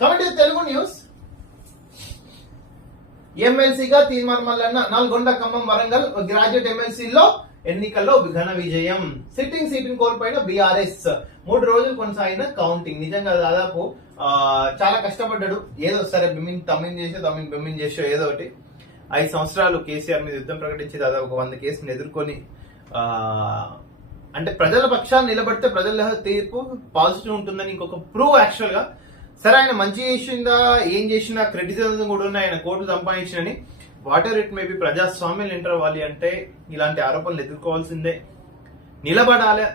కాబట్టి తెలుగు న్యూస్. ఎమ్మెల్సీగా తీర్మానం మల్లన్న నల్గొండ, ఖమ్మం, వరంగల్ గ్రాడ్యుయేట్ ఎమ్మెల్సీలో ఎన్నికల్లో ఘన విజయం. సిట్టింగ్ సీటును కోల్పోయిన బీఆర్ఎస్ 3 రోజులు కొనసాగిన కౌంటింగ్. నిజంగా దాదాపు చాలా కష్టపడ్డాడు. ఏదో సరే బిమ్మిన్ చేసో ఏదో ఒకటి. 5 సంవత్సరాలు కేసీఆర్ మీద యుద్ధం ప్రకటించి దాదాపు 100 కేసులను ఎదుర్కొని అంటే ప్రజల పక్షాన్ని నిలబడితే ప్రజల తీర్పు పాజిటివ్ ఉంటుందని ఇంకొక ప్రూవ్ యాక్చువల్ గా. సరే ఆయన మంచి చేసిందా, ఏం చేసినా క్రిటిసిజం కూడా ఉన్నాయి, ఆయన కోర్టు సంపాదించినని. Whatever it may be, ప్రజాస్వామ్యం ఎంటర్ అవ్వాలి అంటే ఇలాంటి ఆరోపణలు ఎదుర్కోవాల్సిందే, నిలబడాలి.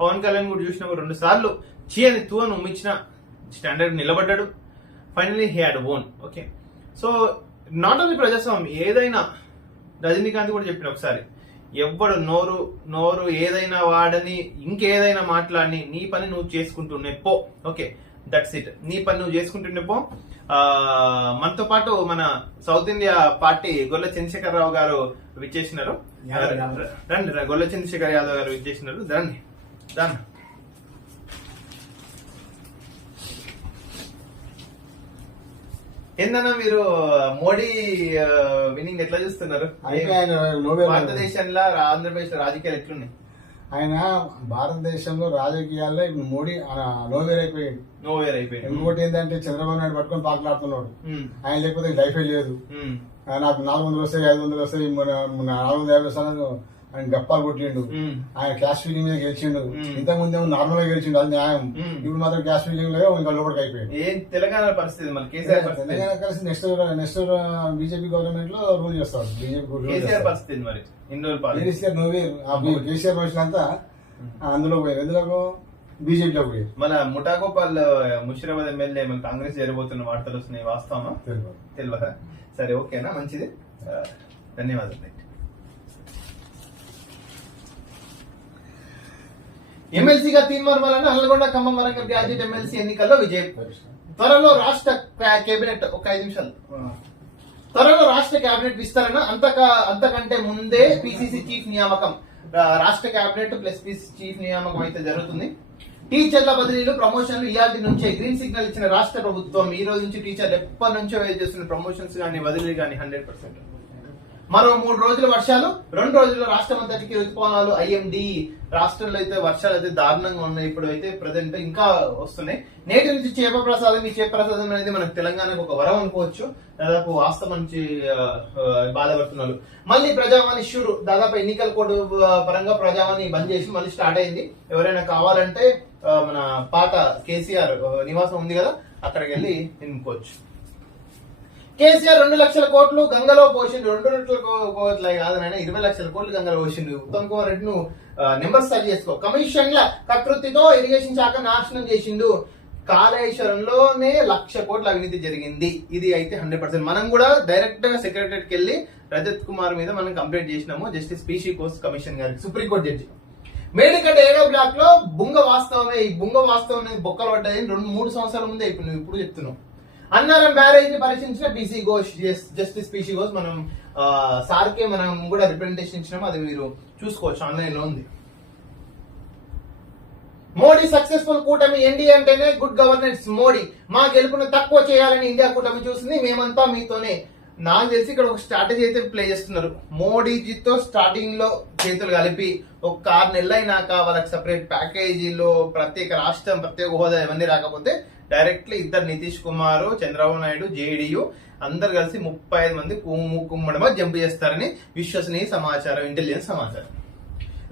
పవన్ కళ్యాణ్ కూడా చూసిన 2 సార్లు చీ అని తూ అని ఉమ్మించిన స్టాండర్డ్ నిలబడ్డాడు. Finally he had own. Okay, so not only ప్రజాస్వామ్యం, ఏదైనా రజనీకాంత్ కూడా చెప్పిన ఒకసారి, ఎవ్వడు నోరు ఏదైనా వాడని ఇంకేదైనా మాట్లాడి నీ పని నువ్వు చేసుకుంటూనే పో. Okay, that's it. నీ పని నువ్వు చేసుకుంటుండే పో. మనతో పాటు మన సౌత్ ఇండియా పార్టీ గొల్ల చంద్రశేఖరరావు గారు విచ్చేసినారు. రండి, గొల్ల చంద్రశేఖర్ యాదవ్ గారు విచ్చేసినారు. రండి దాన్ని. ఏందన్నా మీరు మోడీ విన్నింగ్ ఎట్లా చూస్తున్నారు? భారతదేశంలో ఆంధ్రప్రదేశ్ రాజకీయాలు ఎట్లున్నాయి? ఆయన భారతదేశంలో రాజకీయాల్లో ఇప్పుడు మోడీ నోవేర్ అయిపోయాడు. ఇంకోటి ఏంటంటే చంద్రబాబు నాయుడు పట్టుకొని పాకలాడుతున్నాడు. ఆయన లేకపోతే లైఫే లేదు. నాకు 400 వస్తాయి, 500 వస్తాయి, 450 వస్తాను ఆయన గప్పాలు కొట్టిండు. ఆయన క్యాష్ ఫీలింగ్ మీద గెలిచిండు. ఇంతకు ముందు నార్మల్ గా గెలిచిండు, అది న్యాయం. ఇప్పుడు మాత్రం క్యాష్ ఫీలింగ్ లో ఇంకా లోపలికి అయిపోయాడు. తెలంగాణ పరిస్థితి తెలంగాణ కలిసి నెక్స్ట్ బీజేపీ గవర్నమెంట్ లో రూల్ చేస్తారు. కేసీఆర్ పరిస్థితి మరి నోవేర్ కేసీఆర్ మనుషులంతా అందులో పోయారు. ఎందులో బీజేపీలో పోయారు. మన ముఠాగోపాల్ ముషిరాబాద్ ఎమ్మెల్యే మన కాంగ్రెస్ చేరబోతున్న వార్తలు వస్తున్నాయి, వాస్తవమా? తెలియదా? సరే, ఓకేనా, మంచిది, ధన్యవాదాలు. ఎమ్మెల్సీగా తీర్మానం వలన నల్గొండ, ఖమ్మం, వరంగల్ గ్రాడ్యుయేట్ ఎమ్మెల్సీ ఎన్నికల్లో విజయం. త్వరలో రాష్ట్ర కేబినెట్, ఒక 5 నిమిషాలు, త్వరలో రాష్ట్ర కేబినెట్ విస్తరణ, అంతకంటే ముందే పిసిసి చీఫ్ నియామకం. రాష్ట్ర కేబినెట్ ప్లస్ పిసిసి చీఫ్ నియామకం అయితే జరుగుతుంది. టీచర్ల బదిలీలు, ప్రమోషన్లు ఇయాల్టి నుంచే గ్రీన్ సిగ్నల్ ఇచ్చిన రాష్ట్ర ప్రభుత్వం. ఈ రోజు నుంచి టీచర్లు ఎప్పటి నుంచో వెయిట్ చేస్తున్న ప్రమోషన్స్ కానీ బదిలీ కానీ 100%. మరో 3 రోజుల వర్షాలు, 2 రోజుల్లో రాష్ట్రం అంతటికి రుతుపవనాలు. ఐఎండి రాష్ట్రంలో అయితే వర్షాలు అయితే దారుణంగా ఉన్నాయి. ఇప్పుడు అయితే ప్రజెంట్ ఇంకా వస్తున్నాయి. నేటి నుంచి చేప ప్రసాదం. ఈ చేప ప్రసాదం అనేది మనకు తెలంగాణకు ఒక వరం అనుకోవచ్చు. దాదాపు వాస్తవం నుంచి బాధపడుతున్నారు. మళ్ళీ ప్రజావాణి షూరు. దాదాపు ఎన్నికల కోడ్ పరంగా ప్రజావాణి బంద్ చేసి మళ్ళీ స్టార్ట్ అయింది. ఎవరైనా కావాలంటే మన పాత కేసీఆర్ నివాసం ఉంది కదా, అక్కడికి వెళ్ళి తినుకోవచ్చు. కేసీఆర్ 2 లక్షల కోట్లు గంగలో పోసిండు. 2 లక్షల కోట్ల కాదు నాయన, 20 లక్షల కోట్లు గంగలో పోసిండు. ఉత్తమ్ కుమార్ రెడ్డి నువ్వు నెంబర్స్ సరి చేసుకో. కమిషన్ల కకృతితో ఇరిగేషన్ శాఖ నాశనం చేసిండు. కాళేశ్వరంలోనే 1,00,000 కోట్ల అవినీతి జరిగింది. ఇది అయితే 100%. మనం కూడా డైరెక్ట్ గా సెక్రటరీకి వెళ్ళి రజత్ కుమార్ మీద మనం కంప్లైంట్ చేసినాము, జస్టిస్ పీసీ కోర్స్ కమిషన్ గారికి, సుప్రీంకోర్టు జడ్జి. మేడిగడ్డ 7వ బ్లాక్ లో బుంగ వాస్తవమే. ఈ బుంగ వాస్తవం అనేది బొక్కలు పడ్డాయి 2-3 సంవత్సరాల ముందే. ఇప్పుడు చెప్తున్నాం. అన్నారం బ్యారేజ్ ని పరిశీలించిన PC Ghosh, justice PC Ghosh. మనం సార్కే మనం కూడా రిప్రజెంటేషన్ ఇచ్చినాము, అది మీరు చూసుకోవచ్చు, ఆన్లైన్ లో ఉంది. మోడీ సక్సెస్ఫుల్ కూటమి. ఎన్డీఏ అంటేనే గుడ్ గవర్నెన్స్. మోడీ మా గెలుపును తక్కువ చేయాలని ఇండియా కూటమి చూసింది, మేమంతా మీతోనే. నాకు తెలిసి ఇక్కడ ఒక స్ట్రాటజీ అయితే ప్లే చేస్తున్నారు. మోడీజీతో స్టార్టింగ్ లో చేతులు కలిపి ఒక 6 నెలలు అయినాక వాళ్ళకి సపరేట్ ప్యాకేజీలో ప్రత్యేక రాష్ట్రం, ప్రత్యేక హోదా ఇవన్నీ రాకపోతే డైరెక్ట్లీ ఇద్దరు నితీష్ కుమార్, చంద్రబాబు నాయుడు, జేడీయూ అందరు కలిసి 35 మంది కుమ్మడమా జంప్ చేస్తారని విశ్వసనీయ సమాచారం, ఇంటెలిజెన్స్ సమాచారం.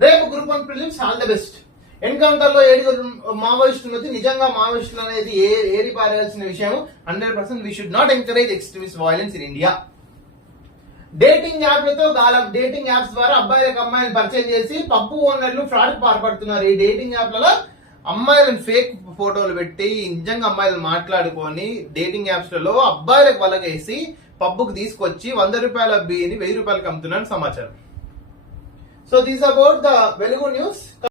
రేపు group 1 prelims, all the best. Encounter లో 7 మావోయిస్టులు వచ్చి నిజంగా మావోయిస్టులు అనేది ఏరి పారేయాల్సిన విషయం. 100% we should not encourage extremist violence in India. Dating యాప్లతో గాలం. డేటింగ్ యాప్స్ ద్వారా అబ్బాయిలకు అమ్మాయిలను పరిచయం చేసి పప్పు ఓనర్లు ఫ్రాడ్ పాల్పడుతున్నారు. ఈ డేటింగ్ యాప్లలో అమ్మాయిలను ఫేక్ ఫోటోలు పెట్టి నిజంగా అమ్మాయిలను మాట్లాడుకొని డేటింగ్ యాప్స్ లలో అబ్బాయిలకు వలగేసి పబ్బుకు తీసుకొచ్చి 100 రూపాయల బియ్యని 1000 రూపాయలకు అమ్ముతున్నారు సమాచారం. సో దిస్ అబౌట్ ద వెలుగు న్యూస్.